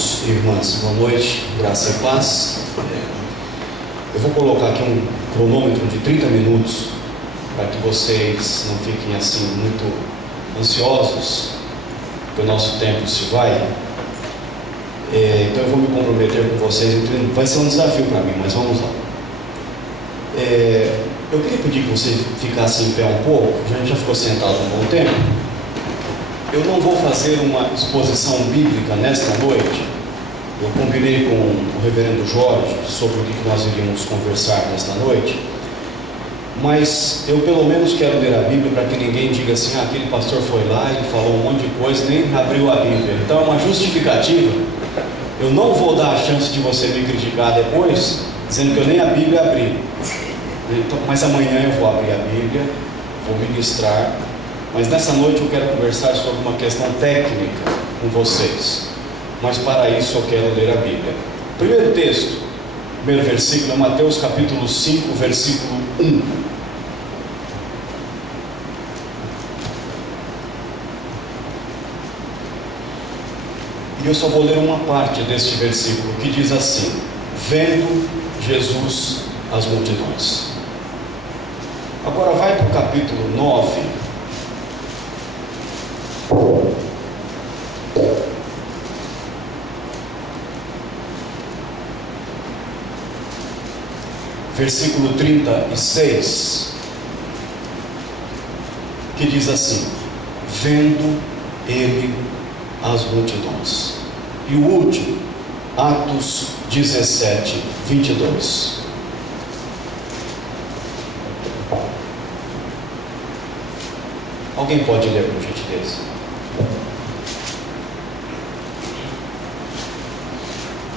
Irmãos e irmãs, boa noite, graça e paz. Eu vou colocar aqui um cronômetro de 30 minutos para que vocês não fiquem assim muito ansiosos, que o nosso tempo se vai. Então eu vou me comprometer com vocês, vai ser um desafio para mim, mas vamos lá. Eu queria pedir que vocês ficassem em pé um pouco, a gente já ficou sentado um bom tempo. Eu não vou fazer uma exposição bíblica nesta noite. Eu combinei com o reverendo Jorge sobre o que nós iríamos conversar nesta noite, mas eu pelo menos quero ler a Bíblia para que ninguém diga assim: aquele pastor foi lá e falou um monte de coisa, nem abriu a Bíblia. Então é uma justificativa. Eu não vou dar a chance de você me criticar depois, dizendo que eu nem a Bíblia abri. Então, mas amanhã eu vou abrir a Bíblia, vou ministrar. Mas nessa noite eu quero conversar sobre uma questão técnica com vocês. Mas para isso eu quero ler a Bíblia. Primeiro texto, primeiro versículo é Mateus capítulo 5, versículo 1. E eu só vou ler uma parte deste versículo que diz assim: vendo Jesus as multidões. Agora vai para o capítulo 9. Versículo 36, que diz assim: vendo ele as multidões. E o último, Atos 17, 22. Alguém pode ler, por gentileza?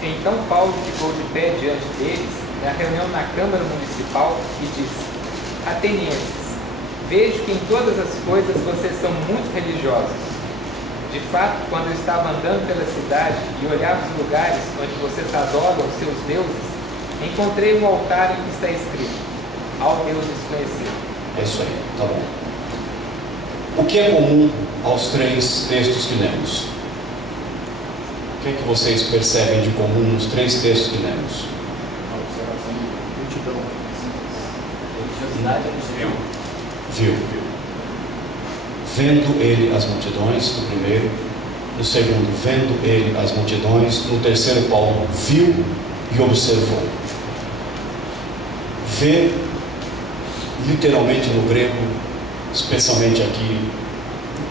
Então Paulo ficou de pé diante deles, na reunião na Câmara Municipal, e disse: Atenienses, vejo que em todas as coisas vocês são muito religiosos. De fato, quando eu estava andando pela cidade e olhava os lugares onde vocês adoram os seus deuses, encontrei um altar em que está escrito: ao Deus desconhecido. É isso aí, tá bom. O que é comum aos três textos que lemos? O que é que vocês percebem de comum nos três textos que lemos? A observação de multidão. Religiosidade Viu. Vendo ele as multidões, no primeiro. No segundo, vendo ele as multidões. No terceiro, Paulo viu e observou. Ver, literalmente no grego, especialmente aqui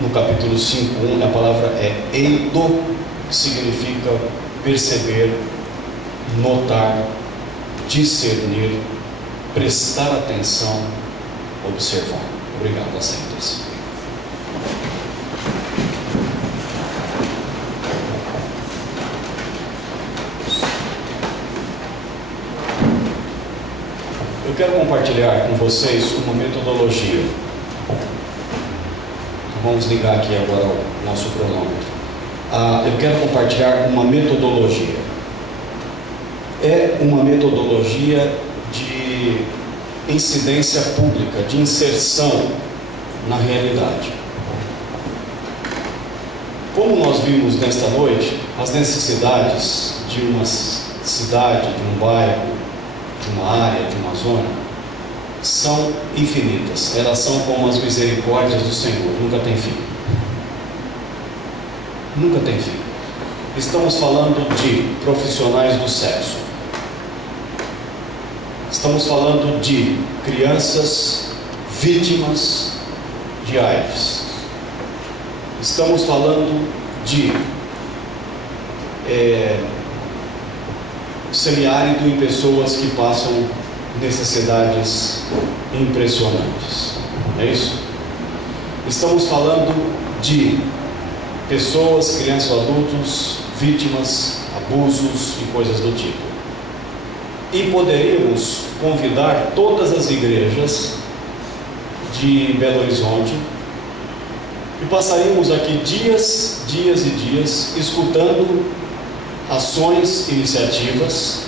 no capítulo 5:1, a palavra é eido, que significa perceber, notar, discernir, prestar atenção, observar. Obrigado, aceita-se. Eu quero compartilhar com vocês uma metodologia. Vamos ligar aqui agora o nosso cronômetro. Eu quero compartilhar uma metodologia. É uma metodologia de incidência pública, de inserção na realidade. Como nós vimos nesta noite, as necessidades de uma cidade, de um bairro, de uma área, de uma zona, são infinitas. Elas são como as misericórdias do Senhor, nunca tem fim. Nunca tem fim. Estamos falando de profissionais do sexo. Estamos falando de crianças vítimas de AIDS. Estamos falando de semiárido e pessoas que passam necessidades impressionantes. É isso? Estamos falando de pessoas, crianças ou adultos, vítimas, abusos e coisas do tipo. E poderíamos convidar todas as igrejas de Belo Horizonte e passaríamos aqui dias e dias escutando ações, iniciativas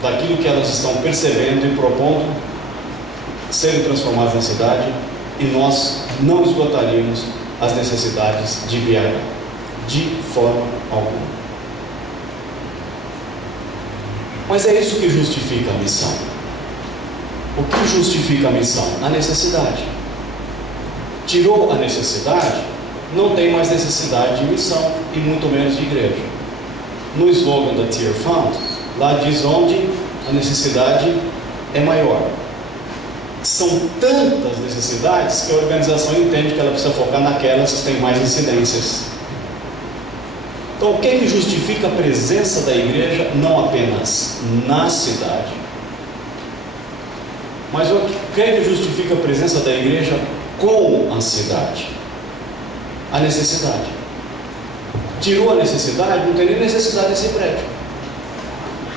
daquilo que elas estão percebendo e propondo serem transformadas na cidade, e nós não esgotaríamos as necessidades de BH, de forma alguma. Mas é isso que justifica a missão. O que justifica a missão? A necessidade. Tirou a necessidade, não tem mais necessidade de missão e muito menos de igreja. No slogan da Tear Fund, lá diz onde a necessidade é maior. São tantas necessidades que a organização entende que ela precisa focar naquelas que têm mais incidências. Então, o que é que justifica a presença da igreja não apenas na cidade, mas o que é que justifica a presença da igreja com a cidade? A necessidade. Tirou a necessidade, não tem nem necessidade desse prédio.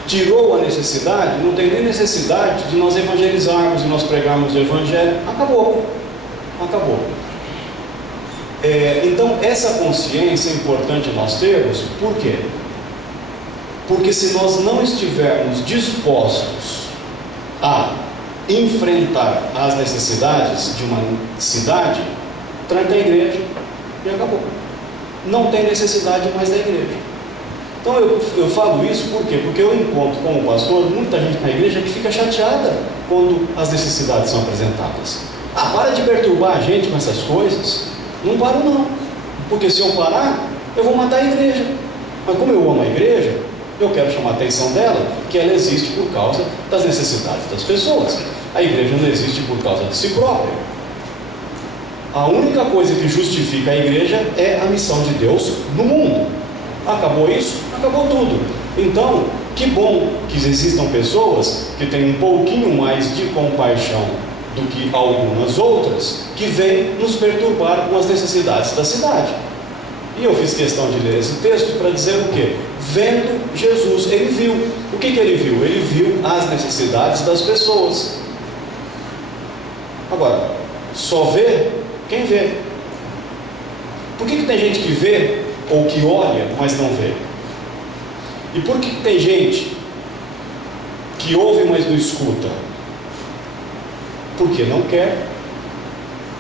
Tirou a necessidade, não tem nem necessidade de nós evangelizarmos e nós pregarmos o evangelho. Acabou. Acabou. Então, essa consciência é importante nós termos. Por quê? Porque se nós não estivermos dispostos a enfrentar as necessidades de uma cidade, tranca a igreja e acabou. Não tem necessidade mais da igreja. Então eu falo isso por quê? Porque eu encontro como pastor muita gente na igreja que fica chateada quando as necessidades são apresentadas. Para de perturbar a gente com essas coisas. Não paro não, porque se eu parar, eu vou matar a igreja. Mas como eu amo a igreja, eu quero chamar a atenção dela, que ela existe por causa das necessidades das pessoas. A igreja não existe por causa de si própria. A única coisa que justifica a igreja é a missão de Deus no mundo. Acabou isso? Acabou tudo. Então, que bom que existam pessoas que têm um pouquinho mais de compaixão do que algumas outras, que vêm nos perturbar com as necessidades da cidade. E eu fiz questão de ler esse texto para dizer o quê? Vendo Jesus, ele viu. O que ele viu? Ele viu as necessidades das pessoas. Agora, só vê quem vê. Por que tem gente que vê ou que olha, mas não vê? E por que tem gente que ouve, mas não escuta? Porque não quer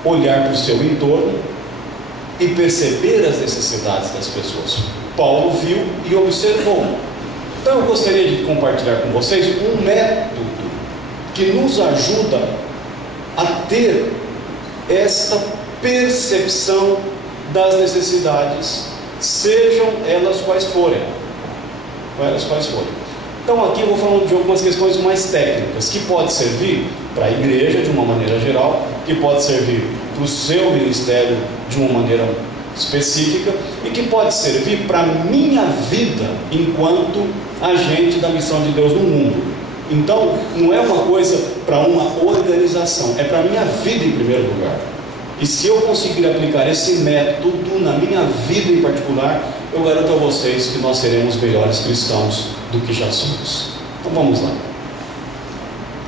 olhar para o seu entorno e perceber as necessidades das pessoas. Paulo viu e observou. Então eu gostaria de compartilhar com vocês um método que nos ajuda a ter esta percepção das necessidades, sejam elas quais forem. Então aqui eu vou falando de algumas questões mais técnicas, que pode servir para a igreja de uma maneira geral, que pode servir para o seu ministério de uma maneira específica, e que pode servir para a minha vida enquanto agente da missão de Deus no mundo. Então não é uma coisa para uma organização, é para a minha vida em primeiro lugar. E se eu conseguir aplicar esse método na minha vida em particular, eu garanto a vocês que nós seremos melhores cristãos do que já somos. Então vamos lá.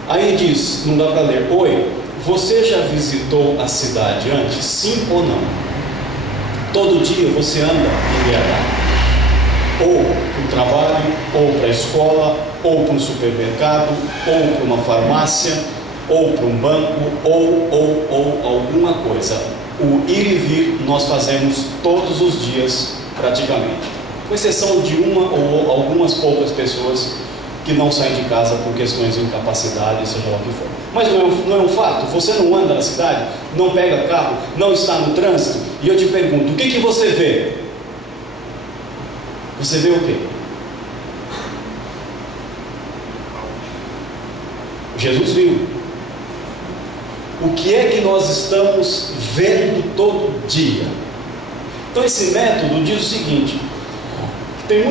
Aí diz, não dá para ler: oi, você já visitou a cidade antes? Sim ou não? Todo dia você anda em BH, ou para o trabalho, ou para a escola, ou para um supermercado, ou para uma farmácia, ou para um banco, ou alguma coisa. O ir e vir nós fazemos todos os dias praticamente, com exceção de uma ou algumas poucas pessoas que não saem de casa por questões de incapacidade, seja lá o que for. Mas não é um fato? Você não anda na cidade, não pega carro, não está no trânsito, e eu te pergunto, o que você vê? Você vê o quê? Jesus viu. O que é que nós estamos vendo todo dia? Então esse método diz o seguinte: tem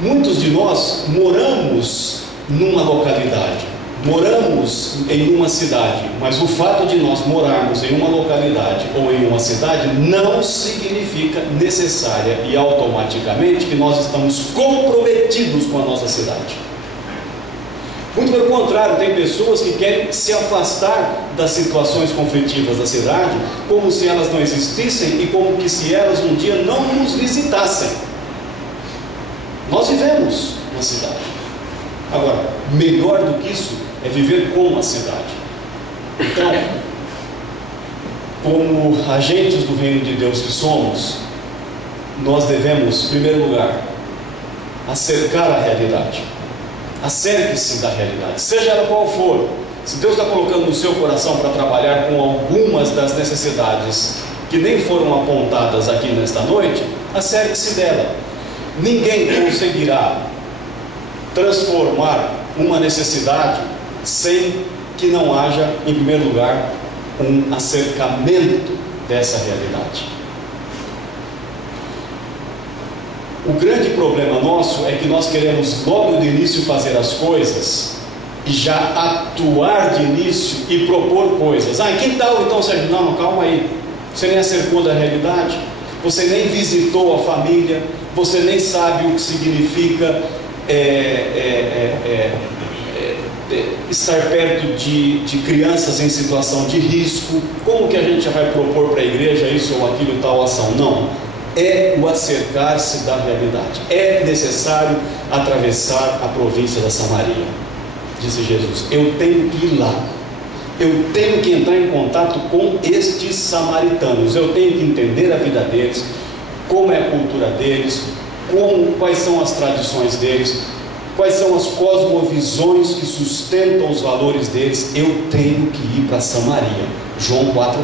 muitos de nós moramos numa localidade, moramos em uma cidade, mas o fato de nós morarmos em uma localidade ou em uma cidade não significa necessária e automaticamente que nós estamos comprometidos com a nossa cidade. Muito pelo contrário, tem pessoas que querem se afastar das situações conflitivas da cidade, como se elas não existissem e como que se elas um dia não nos visitassem. Nós vivemos na cidade. Agora, melhor do que isso é viver com a cidade. Então, como agentes do reino de Deus que somos, nós devemos, em primeiro lugar, acercar a realidade. Acerque-se da realidade, seja ela qual for. Se Deus está colocando no seu coração para trabalhar com algumas das necessidades que nem foram apontadas aqui nesta noite, acerque-se dela. Ninguém conseguirá transformar uma necessidade sem que não haja, em primeiro lugar, um acercamento dessa realidade. O grande problema nosso é que nós queremos logo de início fazer as coisas e já atuar de início e propor coisas. E que tal então, Sérgio? Não, calma aí. Você nem acercou da realidade, você nem visitou a família, você nem sabe o que significa estar perto de crianças em situação de risco. Como que a gente já vai propor para a igreja isso ou aquilo, tal ação? Não. É o acercar-se da realidade. É necessário atravessar a província da Samaria. Disse Jesus, eu tenho que ir lá. Eu tenho que entrar em contato com estes samaritanos. Eu tenho que entender a vida deles, como é a cultura deles, quais são as tradições deles, quais são as cosmovisões que sustentam os valores deles. Eu tenho que ir para Samaria. João 4,4.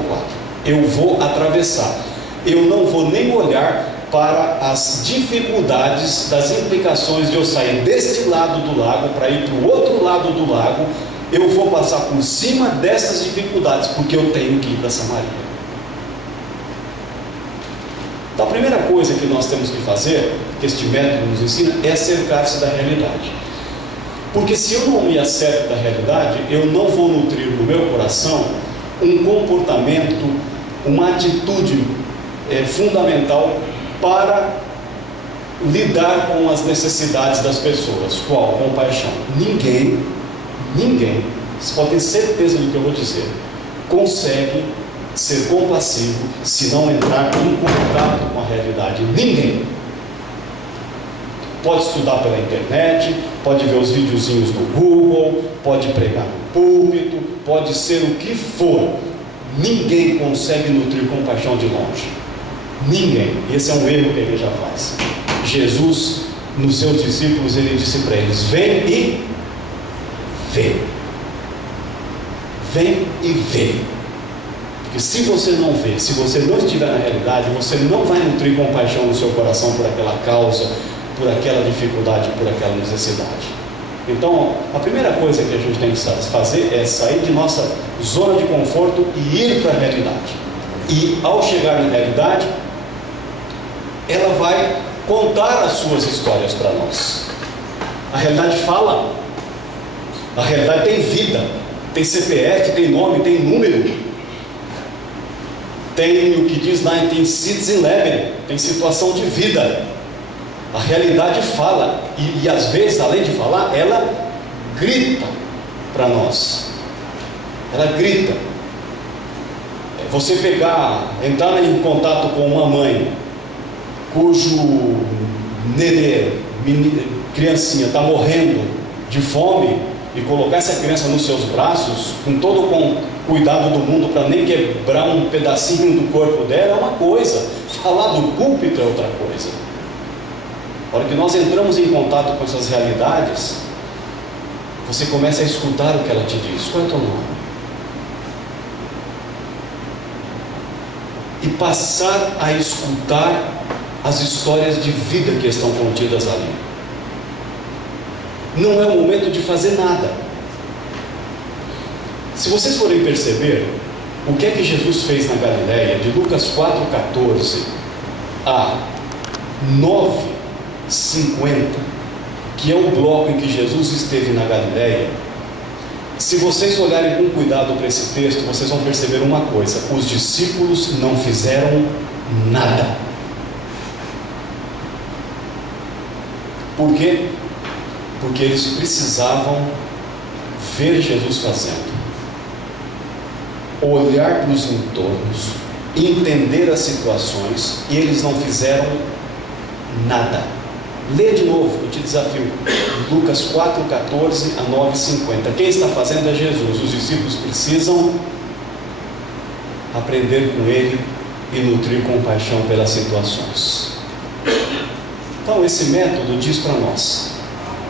Eu vou atravessar. Eu não vou nem olhar para as dificuldades das implicações de eu sair deste lado do lago para ir para o outro lado do lago. Eu vou passar por cima dessas dificuldades, porque eu tenho que ir para Samaria. Então a primeira coisa que nós temos que fazer, que este método nos ensina, é acercar-se da realidade. Porque se eu não me acerco da realidade, eu não vou nutrir no meu coração um comportamento, uma atitude fundamental para lidar com as necessidades das pessoas. Qual? Compaixão. Ninguém, você pode ter certeza do que eu vou dizer, consegue ser compassivo se não entrar em contato com a realidade. Ninguém. Pode estudar pela internet, pode ver os videozinhos do Google, pode pregar no púlpito, pode ser o que for. Ninguém consegue nutrir compaixão de longe. Ninguém. Esse é um erro que a igreja faz. Jesus, nos seus discípulos, ele disse para eles: vem e vê. Vem e vê. Porque se você não vê, se você não estiver na realidade, você não vai nutrir compaixão no seu coração por aquela causa, por aquela dificuldade, por aquela necessidade. Então, a primeira coisa que a gente tem que fazer é sair de nossa zona de conforto e ir para a realidade. E ao chegar na realidade, ela vai contar as suas histórias para nós. A realidade fala. A realidade tem vida, tem CPF, tem nome, tem número. Tem o que diz lá, tem citizen level, tem situação de vida. A realidade fala, e às vezes, além de falar, ela grita para nós. Ela grita. Você entrar em contato com uma mãe cujo nenê, criancinha, está morrendo de fome, e colocar essa criança nos seus braços, com todo o cuidado do mundo, para nem quebrar um pedacinho do corpo dela, é uma coisa. Falar do púlpito é outra coisa. A hora que nós entramos em contato com essas realidades, você começa a escutar o que ela te diz. Qual é o teu nome? E passar a escutar as histórias de vida que estão contidas ali. Não é o momento de fazer nada. Se vocês forem perceber o que é que Jesus fez na Galileia, de Lucas 4,14 a 9,50, que é o bloco em que Jesus esteve na Galileia, se vocês olharem com cuidado para esse texto, vocês vão perceber uma coisa: os discípulos não fizeram nada. Por quê? Porque eles precisavam ver Jesus fazendo, olhar para os entornos, entender as situações, e eles não fizeram nada. Lê de novo, eu te desafio, Lucas 4,14 a 9,50. Quem está fazendo é Jesus. Os discípulos precisam aprender com Ele e nutrir compaixão pelas situações. Então esse método diz para nós: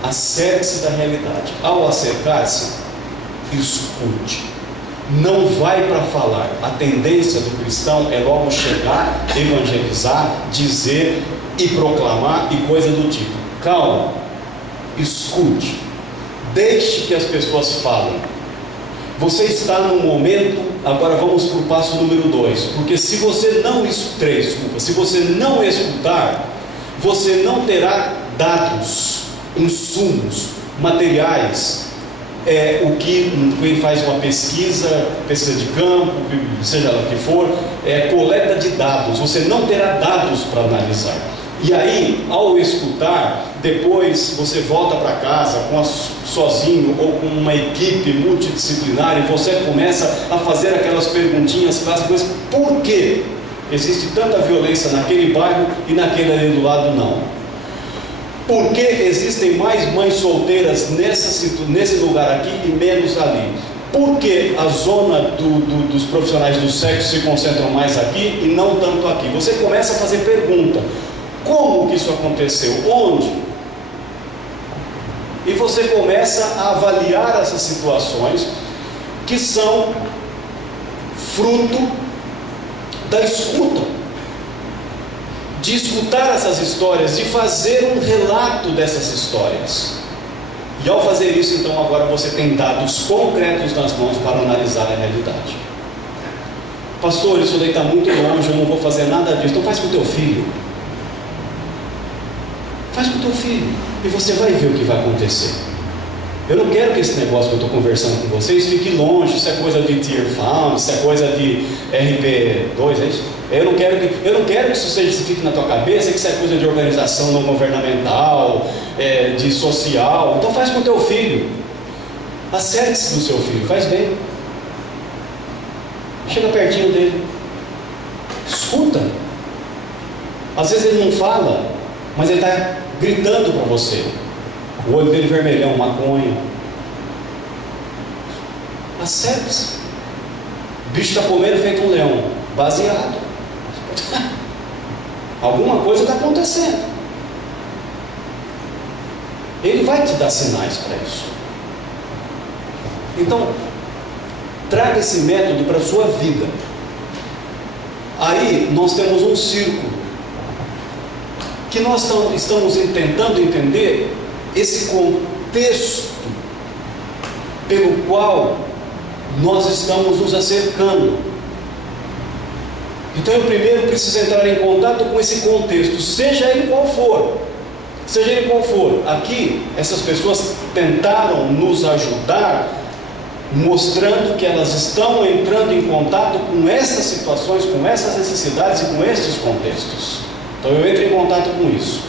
Acerque-se da realidade. Ao acercar-se, escute. Não vai para falar. A tendência do cristão é logo chegar, evangelizar, dizer e proclamar e coisa do tipo. Calma, escute. Deixe que as pessoas falem. Você está num momento, agora vamos para o passo número 2, porque se você não escutar, você não terá dados, insumos, materiais, o que ele faz uma pesquisa de campo, seja lá o que for, coleta de dados. Você não terá dados para analisar. E aí, ao escutar, depois você volta para casa sozinho ou com uma equipe multidisciplinar e você começa a fazer aquelas perguntinhas clássicas: por que existe tanta violência naquele bairro e naquele ali do lado não? Por que existem mais mães solteiras nesse lugar aqui e menos ali? Por que a zona dos profissionais do sexo se concentram mais aqui e não tanto aqui? Você começa a fazer pergunta: como que isso aconteceu? Onde? E você começa a avaliar essas situações que são fruto da escuta, de escutar essas histórias, de fazer um relato dessas histórias. E ao fazer isso, então, agora você tem dados concretos nas mãos para analisar a realidade. Pastor, isso daí está muito longe, eu não vou fazer nada disso. Então faz com o teu filho. Faz com o teu filho e você vai ver o que vai acontecer. Eu não quero que esse negócio que eu estou conversando com vocês fique longe. Isso é coisa de Tier Found, isso é coisa de RP2, é isso? Eu não quero que isso fique na tua cabeça, que isso é coisa de organização não governamental, de social. Então faz com o teu filho. Acerte-se do seu filho, faz bem. Chega pertinho dele, escuta. Às vezes ele não fala, mas ele está gritando para você. O olho dele vermelhão, maconha. Acerte-se. O bicho está comendo feito um leão, baseado. Alguma coisa está acontecendo. Ele vai te dar sinais para isso. Então, traga esse método para a sua vida. Aí nós temos um círculo que nós estamos tentando entender esse contexto pelo qual nós estamos nos acercando. Então eu primeiro preciso entrar em contato com esse contexto, seja ele qual for. Seja ele qual for. Aqui, essas pessoas tentaram nos ajudar, mostrando que elas estão entrando em contato com essas situações, com essas necessidades e com estes contextos. Então eu entro em contato com isso.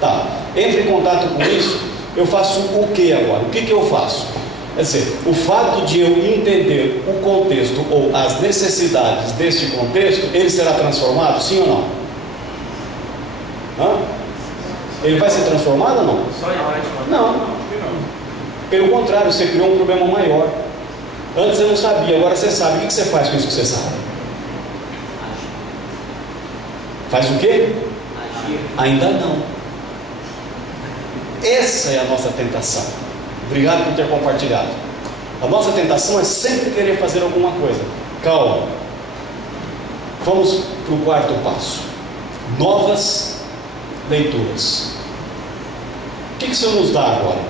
Tá, entro em contato com isso, eu faço o que agora? O que eu faço? Quer dizer, o fato de eu entender o contexto ou as necessidades deste contexto, ele será transformado, sim ou não? Hã? Ele vai ser transformado ou não? Não. Pelo contrário, você criou um problema maior. Antes você não sabia, agora você sabe. O que você faz com isso que você sabe? Faz o quê? Ainda não. Essa é a nossa tentação. Obrigado por ter compartilhado. A nossa tentação é sempre querer fazer alguma coisa. Calma. Vamos para o quarto passo. Novas leituras. O que o Senhor nos dá agora?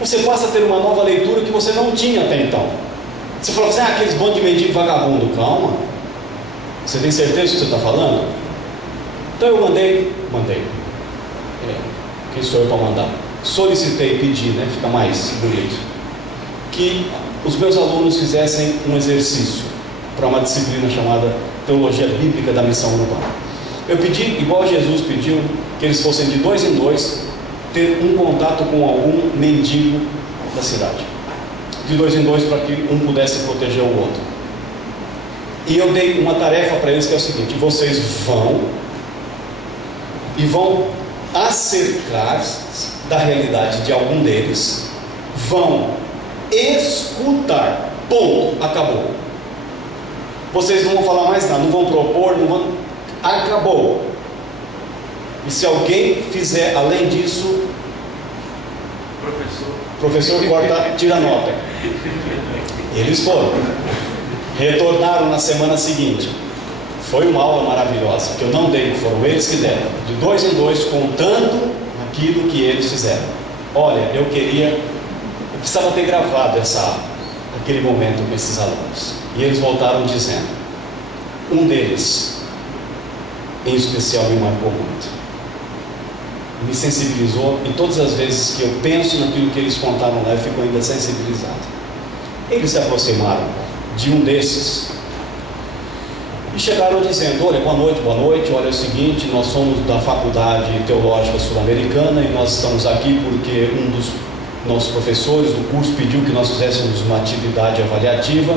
Você passa a ter uma nova leitura que você não tinha até então. Você falou assim: aqueles bandos de mendigo vagabundo. Calma. Você tem certeza do que você está falando? Então eu mandei. Quem sou eu para mandar? Solicitei, pedi, né? Fica mais bonito. Que os meus alunos fizessem um exercício para uma disciplina chamada Teologia Bíblica da Missão Urbana. Eu pedi, igual Jesus pediu, que eles fossem de 2 em 2 ter um contato com algum mendigo da cidade. De 2 em 2 para que um pudesse proteger o outro. E eu dei uma tarefa para eles que é o seguinte: vocês vão acercar-se da realidade de algum deles, vão escutar, ponto, acabou. Vocês não vão falar mais nada, não vão propor, acabou. E se alguém fizer além disso, Professor corta, tira a nota. Eles foram. Retornaram na semana seguinte. Foi uma aula maravilhosa, que eu não dei, foram eles que deram. De 2 em 2, contando aquilo que eles fizeram. Olha, eu precisava ter gravado aquele momento com esses alunos. E eles voltaram dizendo, um deles, em especial, me marcou muito. Me sensibilizou, e todas as vezes que eu penso naquilo que eles contaram lá, eu fico ainda sensibilizado. Eles se aproximaram de um desses e chegaram dizendo, olha, boa noite, olha, é o seguinte, nós somos da Faculdade Teológica Sul-Americana e nós estamos aqui porque um dos nossos professores do curso pediu que nós fizéssemos uma atividade avaliativa,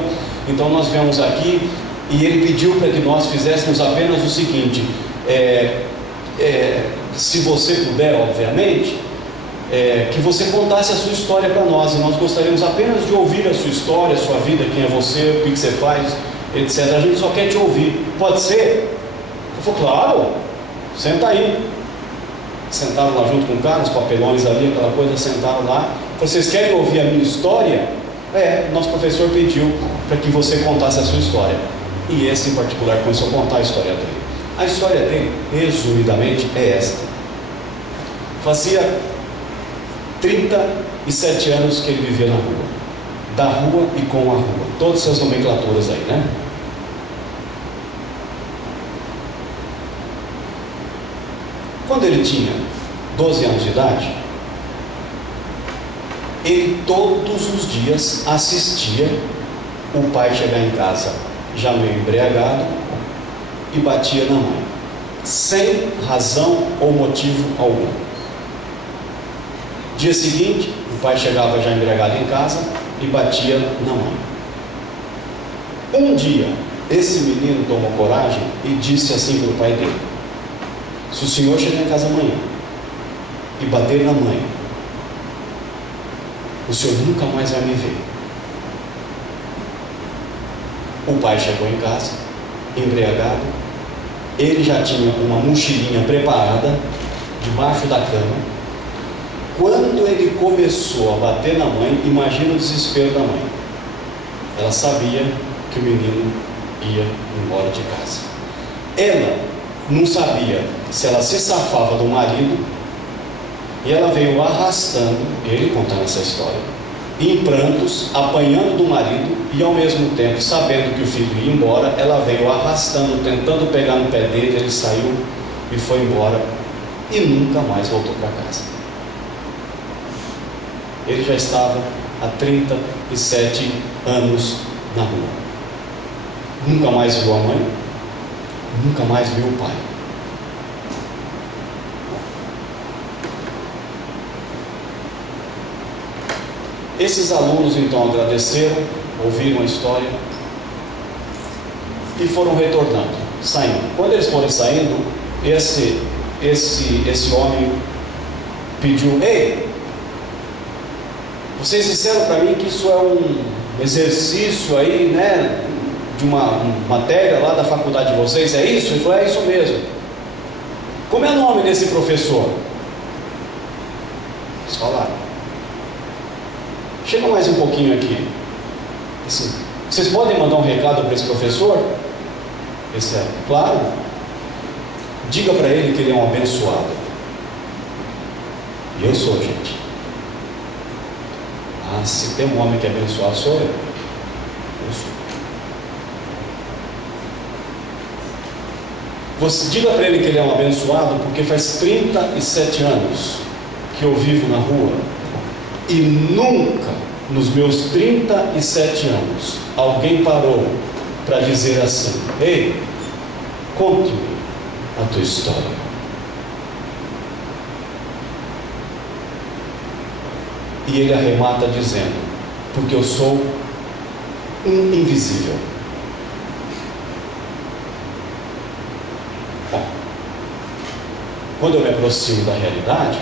então nós viemos aqui e ele pediu para que nós fizéssemos apenas o seguinte, se você puder, obviamente, que você contasse a sua história para nós, e nós gostaríamos apenas de ouvir a sua história, a sua vida, quem é você, o que você faz, etc. A gente só quer te ouvir, pode ser? Eu falei, claro, senta aí. Sentaram lá junto com o cara, os papelões ali, aquela coisa, sentaram lá. Vocês querem ouvir a minha história? Nosso professor pediu para que você contasse a sua história. E esse em particular começou a contar a história dele. A história dele, resumidamente, é esta. Fazia 37 anos que ele vivia na rua. Da rua e com a rua. Todas essas nomenclaturas aí, né? Quando ele tinha 12 anos de idade, ele todos os dias assistia o pai chegar em casa já meio embriagado e batia na mãe, sem razão ou motivo algum. Dia seguinte, o pai chegava já embriagado em casa e batia na mãe. Um dia, esse menino tomou coragem e disse assim para o pai dele: se o senhor chegar em casa amanhã e bater na mãe, o senhor nunca mais vai me ver. O pai chegou em casa, embriagado. Ele já tinha uma mochilinha preparada debaixo da cama. Quando ele começou a bater na mãe, imagina o desespero da mãe. Ela sabia que o menino ia embora de casa. Ela não sabia se ela se safava do marido, e ela veio arrastando, ele contando essa história, em prantos, apanhando do marido, e ao mesmo tempo, sabendo que o filho ia embora, ela veio arrastando, tentando pegar no pé dele. Ele saiu e foi embora e nunca mais voltou para casa. Ele já estava há 37 anos na rua. Nunca mais viu a mãe, nunca mais viu o pai. Esses alunos então agradeceram, ouviram a história e foram retornando, saindo. Quando eles foram saindo, esse homem pediu: ei, vocês disseram para mim que isso é um exercício aí, né, de uma matéria lá da faculdade de vocês, é isso? Ele falou: é isso mesmo. Como é o nome desse professor? Eles falaram: chega mais um pouquinho aqui. Assim, vocês podem mandar um recado para esse professor? Esse é, claro. Diga para ele que ele é um abençoado. E eu sou, gente. Ah, se tem um homem que é abençoado, sou eu. Eu sou. Você diga para ele que ele é um abençoado, porque faz 37 anos que eu vivo na rua e nunca, nos meus 37 anos, alguém parou para dizer assim: ei, conte-me a tua história. E ele arremata dizendo: porque eu sou um invisível. Bom, quando eu me aproximo da realidade,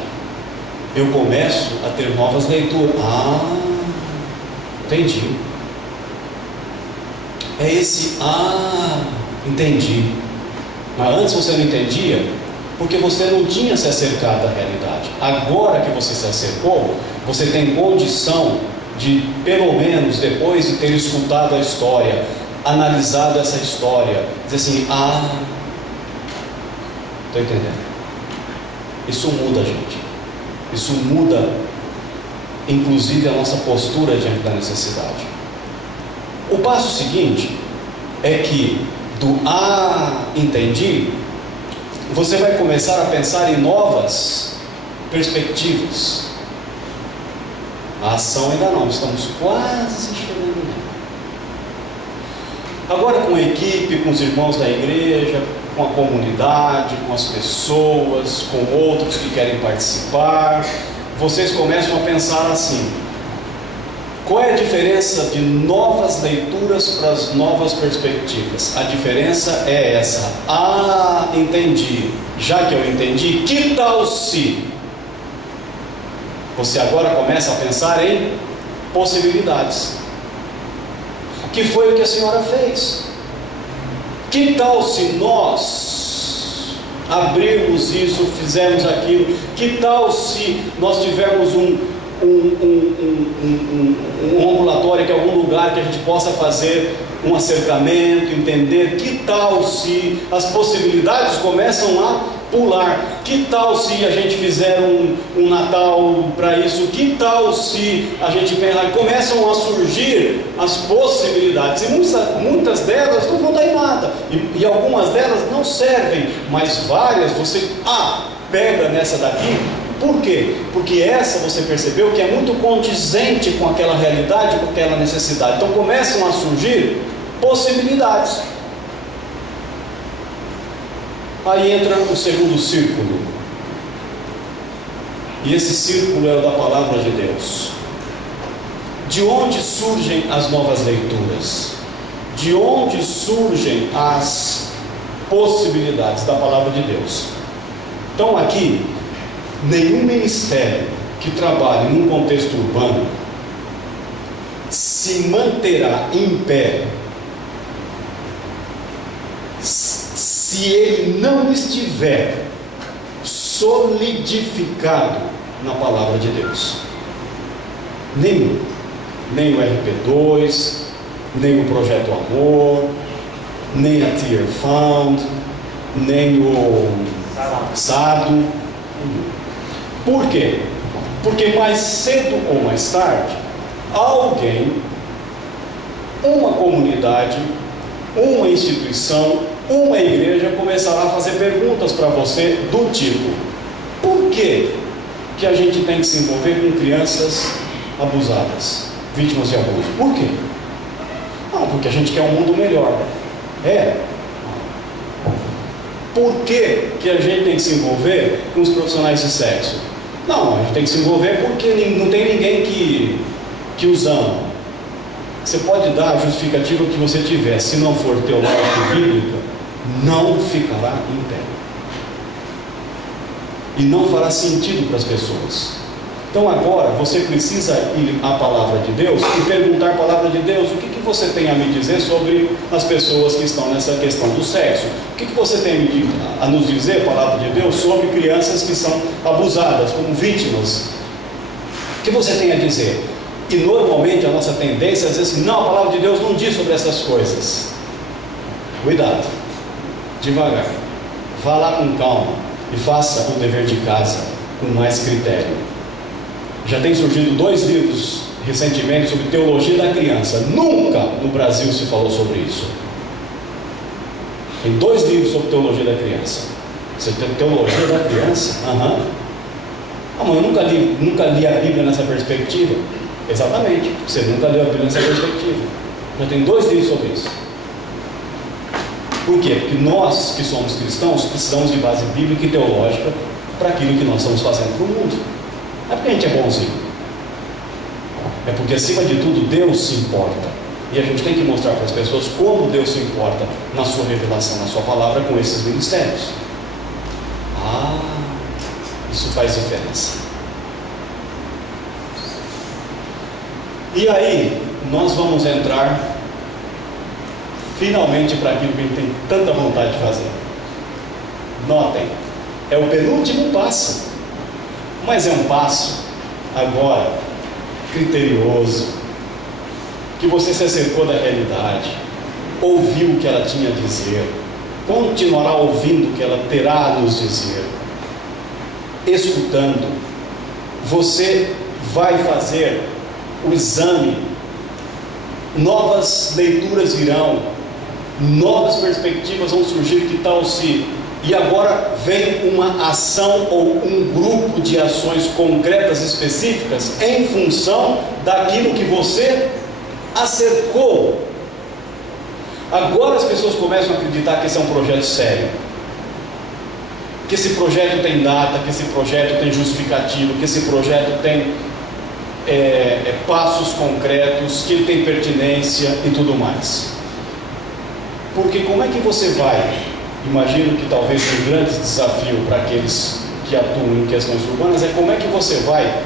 eu começo a ter novas leituras. Ah, entendi. É esse entendi. Mas antes você não entendia, porque você não tinha se acercado à realidade. Agora que você se acercou, você tem condição de, pelo menos depois de ter escutado a história, analisado essa história, dizer assim: estou entendendo. Isso muda, gente. Isso muda, inclusive, a nossa postura diante da necessidade. O passo seguinte é que do entendi, você vai começar a pensar em novas perspectivas. A ação ainda não, estamos quase chegando nela. Agora, com a equipe, com os irmãos da igreja, com a comunidade, com as pessoas, com outros que querem participar, vocês começam a pensar assim: qual é a diferença de novas leituras para as novas perspectivas? A diferença é essa: entendi. Já que eu entendi, que tal se? Você agora começa a pensar em possibilidades. Que foi o que a senhora fez? Que tal se nós abrirmos isso, fizermos aquilo? Que tal se nós tivermos um ambulatório, que é algum lugar que a gente possa fazer um acercamento, entender? Que tal se as possibilidades começam a pular? Que tal se a gente fizer um Natal para isso? Que tal se a gente pensar? Começam a surgir as possibilidades, e muitas delas não vão dar em nada, e algumas delas não servem, mas várias você pega nessa daqui. Por quê? Porque essa você percebeu que é muito condizente com aquela realidade, com aquela necessidade. Então começam a surgir possibilidades. Aí entra o segundo círculo, e esse círculo é o da palavra de Deus. De onde surgem as novas leituras? De onde surgem as possibilidades da palavra de Deus? Então aqui, nenhum ministério que trabalhe num contexto urbano se manterá em pé se ele não estiver solidificado na palavra de Deus. Nem o RP2, nem o Projeto Amor, nem a Tear Fund, nem o SADO. Por quê? Porque mais cedo ou mais tarde, alguém, uma comunidade, uma instituição, uma igreja começará a fazer perguntas para você do tipo: por que a gente tem que se envolver com crianças abusadas, vítimas de abuso? Por quê? Não, porque a gente quer um mundo melhor. Por que a gente tem que se envolver com os profissionais de sexo? Não, a gente tem que se envolver porque não tem ninguém que os ama. Você pode dar a justificativa que você tiver, se não for teológica e bíblica, não ficará em pé. E não fará sentido para as pessoas. Então agora você precisa ir à palavra de Deus e perguntar à palavra de Deus: o que você tem a me dizer sobre as pessoas que estão nessa questão do sexo? O que você tem a nos dizer, palavra de Deus, sobre crianças que são abusadas como vítimas? O que você tem a dizer? E normalmente a nossa tendência é dizer assim: não, a palavra de Deus não diz sobre essas coisas. Cuidado, devagar, vá lá com calma e faça o dever de casa com mais critério. Já tem surgido 2 livros recentemente sobre teologia da criança. Nunca no Brasil se falou sobre isso. Tem 2 livros sobre teologia da criança. Você tem teologia da criança? Mas eu nunca li a Bíblia nessa perspectiva. Exatamente, você nunca leu a Bíblia nessa perspectiva. Já tem 2 livros sobre isso. Por quê? Porque nós que somos cristãos precisamos de base bíblica e teológica para aquilo que nós estamos fazendo para o mundo. Não é porque a gente é bonzinho, é porque acima de tudo Deus se importa, e a gente tem que mostrar para as pessoas como Deus se importa na sua revelação, na sua palavra, com esses ministérios. Isso faz diferença. E aí nós vamos entrar finalmente para aquilo que a gente tem tanta vontade de fazer. Notem, é o penúltimo passo, mas é um passo agora, criterioso, que você se acercou da realidade, ouviu o que ela tinha a dizer, continuará ouvindo o que ela terá a nos dizer, escutando, você vai fazer o exame, novas leituras virão, novas perspectivas vão surgir, que tal se... E agora vem uma ação ou um grupo de ações concretas, específicas, em função daquilo que você acercou. Agora as pessoas começam a acreditar que esse é um projeto sério, que esse projeto tem data, que esse projeto tem justificativo, que esse projeto tem passos concretos, que ele tem pertinência e tudo mais. Porque como é que você vai... Imagino que talvez um grande desafio para aqueles que atuam em questões urbanas é como é que você vai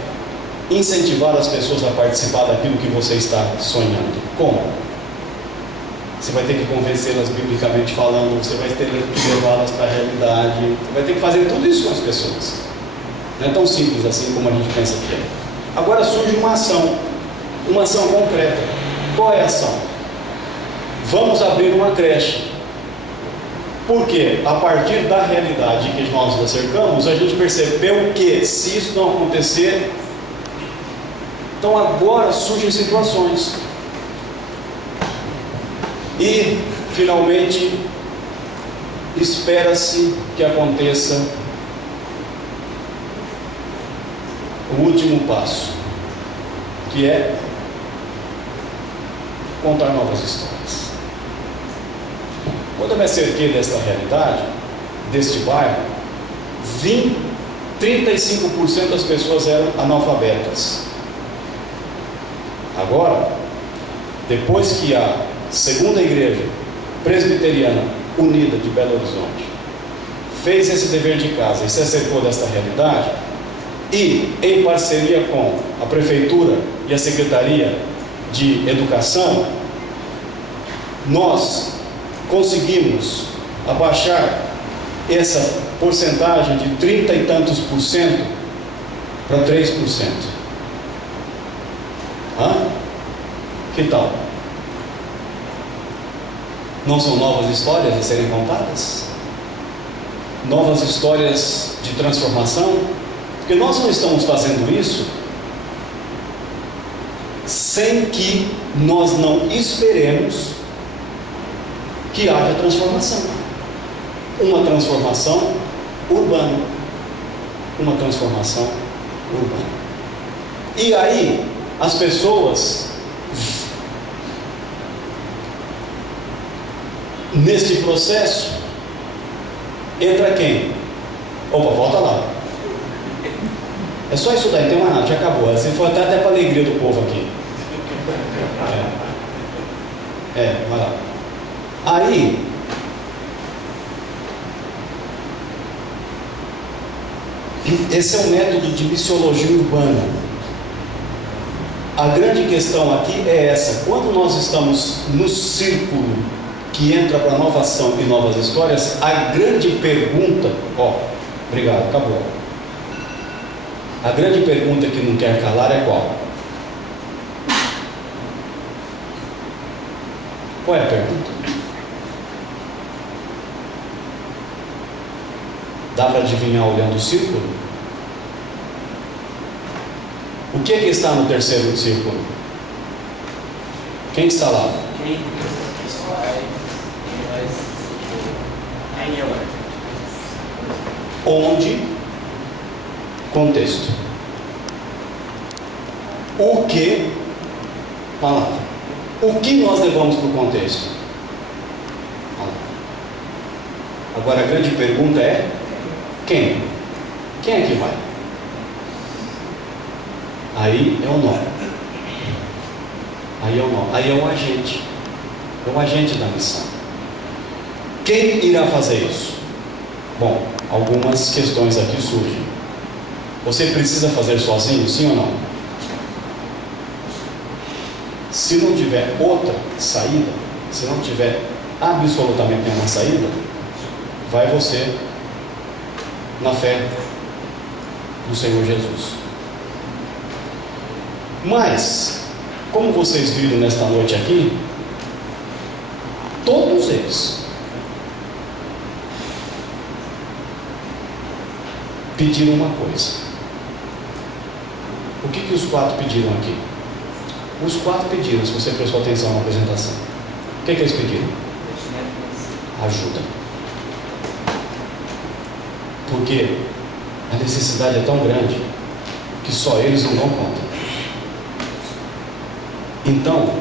incentivar as pessoas a participar daquilo que você está sonhando. Como? Você vai ter que convencê-las biblicamente falando, você vai ter que levá-las para a realidade, você vai ter que fazer tudo isso com as pessoas. Não é tão simples assim como a gente pensa que é. Agora surge uma ação concreta. Qual é a ação? Vamos abrir uma creche. Porque a partir da realidade que nós nos acercamos, a gente percebeu que se isso não acontecer, então agora surgem situações. E finalmente espera-se que aconteça o último passo, que é contar novas histórias. Quando eu me acerquei desta realidade, deste bairro, 35% das pessoas eram analfabetas. Agora, depois que a segunda igreja presbiteriana unida de Belo Horizonte fez esse dever de casa e se acercou desta realidade, e em parceria com a prefeitura e a Secretaria de Educação, nós conseguimos abaixar essa porcentagem de 30 e tantos por cento para 3%. Que tal? Não são novas histórias a serem contadas? Novas histórias de transformação? Porque nós não estamos fazendo isso sem que nós não esperemos que haja transformação. Uma transformação urbana. Uma transformação urbana. E aí, as pessoas, neste processo, entra quem? Opa, volta lá. É só isso daí, não tem mais nada, já acabou. Assim foi até para a alegria do povo aqui. Vai lá. Aí, esse é um método de missiologia urbana. A grande questão aqui é essa: quando nós estamos no círculo que entra para nova ação e novas histórias, a grande pergunta, obrigado, acabou. A grande pergunta que não quer calar é qual? Qual é a pergunta? Dá para adivinhar olhando o círculo? O que é que está no terceiro círculo? Quem está lá? Onde? Contexto. O que? Palavra. O que nós levamos para o contexto? Palavra. Agora a grande pergunta é: quem? Quem é que vai? Aí é o nó. Aí é o nó. Aí é o agente. É o agente da missão. Quem irá fazer isso? Bom, algumas questões aqui surgem. Você precisa fazer sozinho, sim ou não? Se não tiver outra saída, se não tiver absolutamente nenhuma saída, vai você na fé do Senhor Jesus. Mas, como vocês viram nesta noite aqui, todos eles pediram uma coisa. O que os 4 pediram aqui? Os 4 pediram, se você prestou atenção na apresentação. O que eles pediram? Ajuda. Porque a necessidade é tão grande que só eles não dão conta. Então,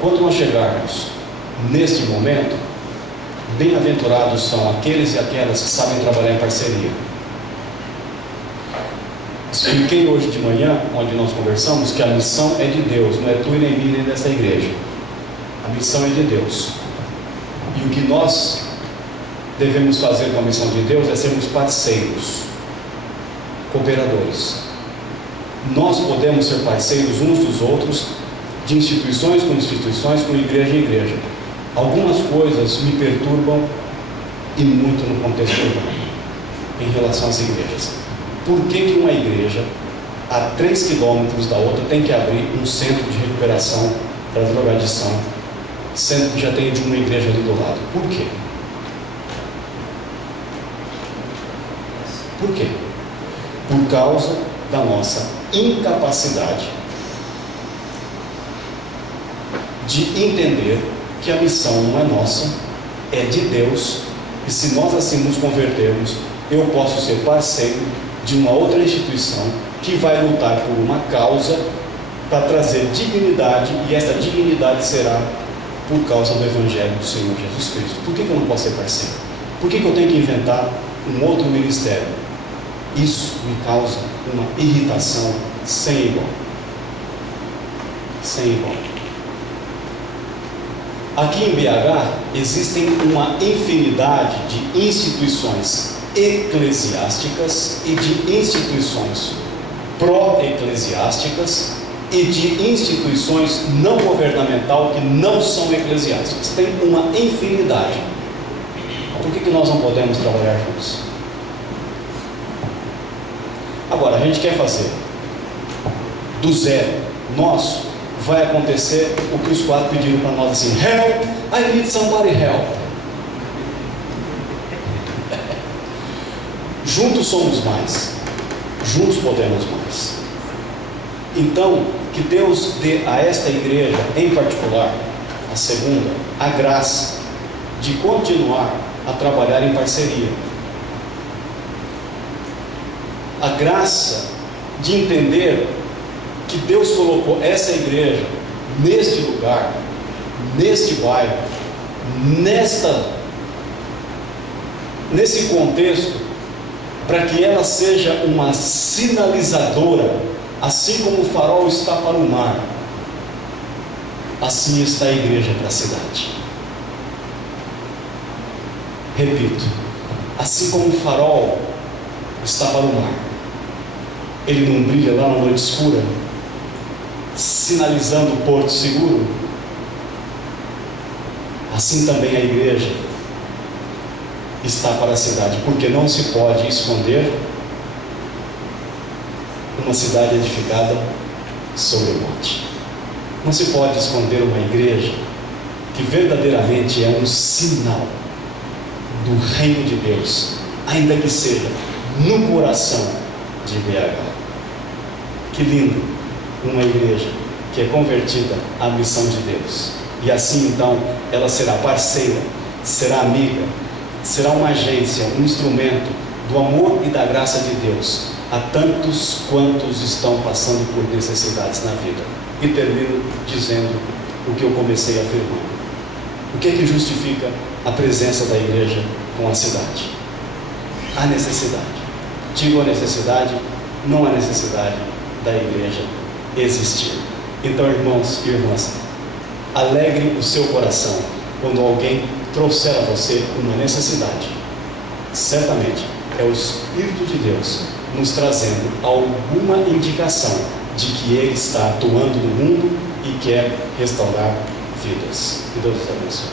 quando nós chegarmos neste momento, bem-aventurados são aqueles e aquelas que sabem trabalhar em parceria. Expliquei hoje de manhã, onde nós conversamos, que a missão é de Deus, não é tu e nem mim, nem dessa igreja. A missão é de Deus. E o que nós devemos fazer com a missão de Deus é sermos parceiros, cooperadores. Nós podemos ser parceiros uns dos outros, de instituições com instituições, com igreja em igreja. Algumas coisas me perturbam e muito no contexto urbano, em relação às igrejas. Por que uma igreja, a 3 quilômetros da outra, tem que abrir um centro de recuperação para drogadição, sendo que já tem de uma igreja ali do lado? Por quê? Por quê? Por causa da nossa incapacidade de entender que a missão não é nossa, é de Deus, e se nós assim nos convertermos, eu posso ser parceiro de uma outra instituição que vai lutar por uma causa para trazer dignidade, e essa dignidade será por causa do Evangelho do Senhor Jesus Cristo. Por que eu não posso ser parceiro? Por que eu tenho que inventar um outro ministério? Isso me causa uma irritação sem igual. Sem igual. Aqui em BH existem uma infinidade de instituições eclesiásticas e de instituições pró-eclesiásticas e de instituições não governamental que não são eclesiásticas. Tem uma infinidade. Por que nós não podemos trabalhar juntos? Agora, a gente quer fazer do zero nosso, vai acontecer o que os 4 pediram para nós assim: help, I need somebody help. Juntos somos mais, juntos podemos mais. Então, que Deus dê a esta igreja, em particular, a segunda, a graça de continuar a trabalhar em parceria. A graça de entender que Deus colocou essa igreja neste lugar, neste bairro, nesse contexto, para que ela seja uma sinalizadora, assim como o farol está para o mar, assim está a igreja para a cidade. Repito, assim como o farol está para o mar, ele não brilha lá na noite escura, sinalizando o porto seguro, assim também a igreja está para a cidade, porque não se pode esconder uma cidade edificada sobre o monte. Não se pode esconder uma igreja que verdadeiramente é um sinal do reino de Deus, ainda que seja no coração de BH. Que lindo, uma igreja que é convertida à missão de Deus, e assim então ela será parceira, será amiga, será uma agência, um instrumento do amor e da graça de Deus a tantos quantos estão passando por necessidades na vida. E termino dizendo o que eu comecei afirmando: o que é que justifica a presença da igreja com a cidade? A necessidade. Digo a necessidade, não a necessidade da igreja existir. Então, irmãos e irmãs, alegre o seu coração quando alguém trouxer a você uma necessidade. Certamente é o Espírito de Deus nos trazendo alguma indicação de que Ele está atuando no mundo e quer restaurar vidas. Que Deus os abençoe.